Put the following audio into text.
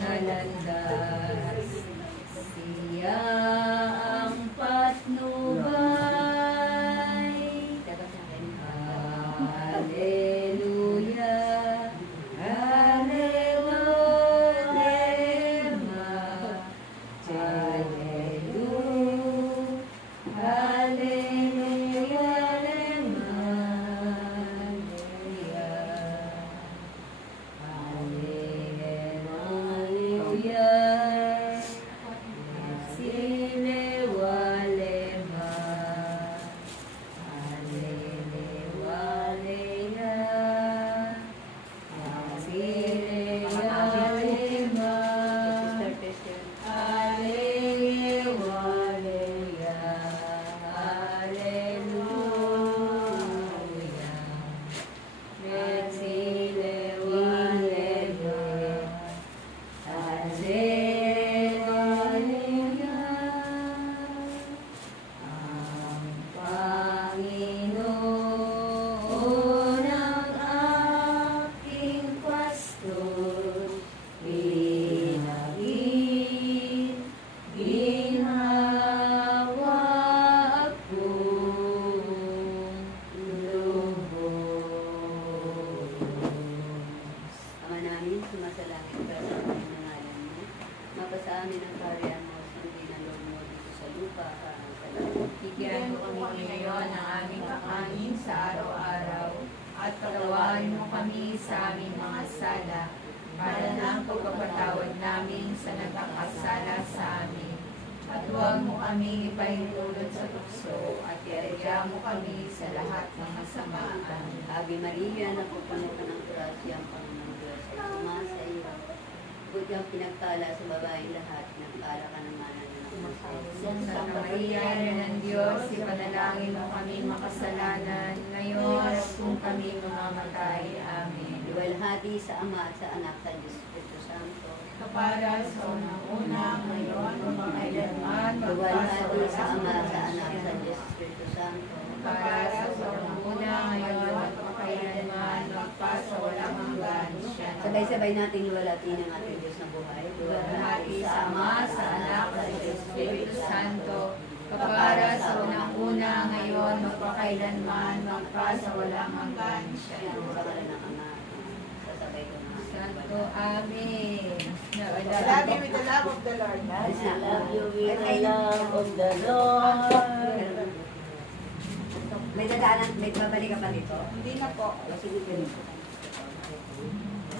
nalandas, siya ang patnubay. Hallelujah, Hallelujah, Hallelujah, Hallelujah, Silewalema, Hallelujah, Silewalema, Hallelujah, Hallelujah, Silewalema, ang Panginoon ang aking pastor, pinagin, ginhawa akong lubos. Ama namin, sumasalangit ka sa aming nangalan mo. Mapasa amin ang kaharian mo, sundin ang loob mo dito sa lupa, parang sa langit. Bigyan mo kami ngayon ng aming kakanin sa araw-araw at patawarin mo kami sa aming mga sala para ng pagpapatawad namin sa nagkakasala sa amin. At huwag mo kami ipahintulot sa tukso at iadya mo kami sa lahat ng kasamaan. Ave Maria, napupuno ka ng grasya, ang Panginoon Diyos ay sumasa iyo. Buti ang pinagtala sa babae lahat, nagtala ka ng mana na Santa Maria, Ina ng Diyos, ipanalangin mo kami makasalanan, ngayon at kung kami mamamatay. Amen. Iwalhati sa Ama at sa Anak sa Diyos Espiritu Santo. Kapara sa unang-una, ngayon, magpakailanman, Iwalhati sa Ama at sa Anak sa Diyos Espiritu Santo. Kapara sa unang-una, ngayon, magpakailanman, magpasa walang hanggan. Sabay-sabay nating iwalhati ng ating Diyos na buhay. Iwalhati sa Ama, sa Anak, sa Espiritu Santo. Kapara sa unang-una, ngayon, magpakailanman, magpasa walang hanggan. Sa ngalan ng Ama, sasabay ko na. Santo, Amen. I love you with the love of the Lord. I love you with the love of the Lord. May dadaanan, may babalik ka pa dito? Hindi na po. Sige, ganito.